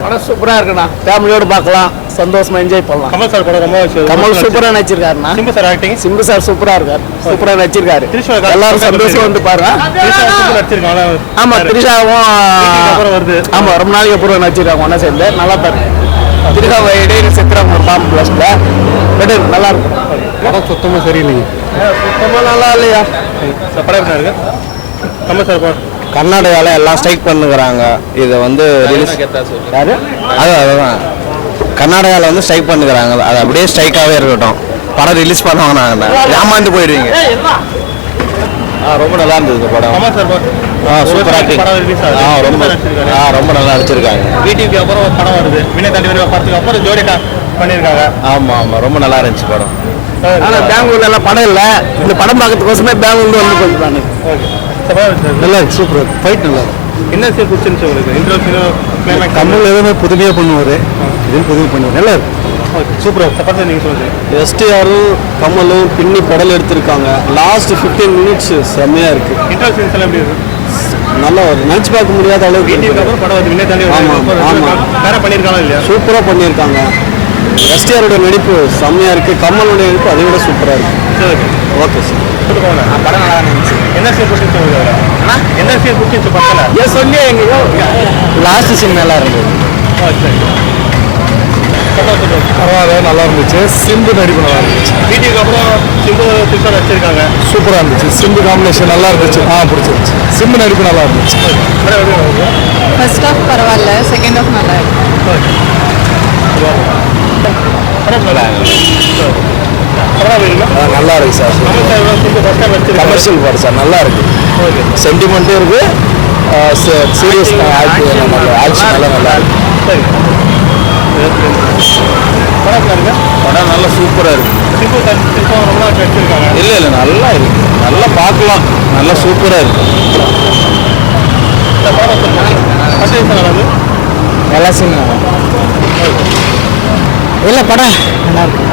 படம் சூப்பரா இருக்குண்ணா, ஃபேமிலியோட பார்க்கலாம், சந்தோஷமா என்ஜாய் பண்ணலாம். கமல் சார் படம் ரொம்ப கமல் சூப்பரா நடிச்சிருக்காருண்ணா. Simbu sir acting, Simbu sir சூப்பரா இருக்காரு, சூப்பரா நடிச்சிருக்காரு. எல்லாரும் சந்தோஷமா வந்து பாருங்க. ஆமா, திரிஷாவும் வருது. ஆமா, ரொம்ப நாளைக்கு அப்புறம் நடிச்சிருக்காங்க ஒன்னா சேர்ந்து. நல்லா பாரு. திரிஷா இடையில செத்துறாங்க ஒரு பாம்பு பிளாஸ்ட்ல. பெட்டர், நல்லா இருக்கும். படம் சுத்தமா சரியில்லைங்க, சுத்தமா நல்லா இல்லையா. படம் இருக்கு. கமல் சார் படம் கர்நாடகாவில் எல்லாம் ஸ்ட்ரைக் பண்ணுறாங்க. இதை வந்து ரிலீஸ் யாரு அதுதான் கர்நாடகாவில் வந்து ஸ்ட்ரைக் பண்ணுறாங்க. அது அப்படியே ஸ்ட்ரைக்காகவே இருக்கட்டும். படம் ரிலீஸ் பண்ணுவாங்க. நாங்கள் ஏமாந்து போயிடுவீங்க. ரொம்ப நல்லா இருந்தது படம். Kamal sir super acting. ரொம்ப நல்லா நடிச்சிருக்காங்க. வீட்டுக்கு அப்புறம் ஒரு படம் வருது, வினய் தாண்டி வருவா படத்துக்கு அப்புறம் ஜோடி பண்ணியிருக்காங்க. ஆமாம், ரொம்ப நல்லா இருந்துச்சு படம். ஆனால் பெங்களூர்ல எல்லாம் படம் இல்லை. இந்த படம் பார்க்கறதுக்கோசமே பெங்களூர்ல வந்து போயிட்டு நல்லா இருக்கு, சூப்பர் ஃபைட் நல்லா இருக்கு. என்ன சீன் பிடிச்சிருந்துச்சு உங்களுக்கு? இன்ட்ரோஸ் கமல் எதுவுமே புதுமையாக பண்ணுவார், இதுவும் புதுமையாக பண்ணுவார். நல்லா இருக்கு, சூப்பராக சப்போர்ட் நீங்கள் சொல்லுங்கள். எஸ்டிஆரும் கமலும் பின்னி படல் எடுத்திருக்காங்க. லாஸ்ட் 15 மினிட்ஸ் செம்மையா இருக்கு. இன்ட்ரோஸ் சீன்ஸ் எல்லாம் எப்படி இருக்கு? நல்லா நினைச்சு பார்க்க முடியாத அளவுக்கு அப்புறம் படம் வந்து வினய் தாண்டி வேற பண்ணியிருக்காங்களா இல்லையா? சூப்பரா பண்ணியிருக்காங்க. எஸ்டிஆரோட நடிப்பு செம்மையா இருக்கு, கமலோட நடிப்பு அதை விட சூப்பரா இருக்கு. சரி, ஓகே சார். படம் நல்லா இருந்துச்சு. என்ன சீன் பிடிச்சிருச்சு உங்களுக்கு? என்ன சீன் பிடிச்சிருச்சு படத்தில்? ஏன் சொல்லி எங்க லாஸ்ட் சீன் நல்லா இருந்தது. பரவாயில்ல, நல்லா இருந்துச்சு. சிம்பு நடிப்பு நல்லா இருந்துச்சு. வீட்டுக்கு அப்புறம் சிம்பு திரிஷா நடிச்சிருக்காங்க. சூப்பராக இருந்துச்சு. சிம்பு காம்பினேஷன் நல்லா இருந்துச்சு. பிடிச்சிருச்சு. சிம்பு நடிப்பு நல்லா இருந்துச்சு. ஃபர்ஸ்ட் ஹாஃப் பரவாயில்ல, செகண்ட் ஹாஃப் நல்லா இருக்கு. நல்லா இருக்கு சார். கமர்ஷியல் படம் சார், நல்லா இருக்கு. சென்டிமெண்ட்டும் இருக்கு, சீரியஸ் ஆக்ஷன் எல்லாம் நல்லா இருக்கு. படம் நல்லா சூப்பராக இருக்கு. இல்லை இல்லை, நல்லா இருக்கு, நல்லா பார்க்கலாம், நல்லா சூப்பராக இருக்கு. நல்லா சீன் இல்லை, படம் நல்லா இருக்கு.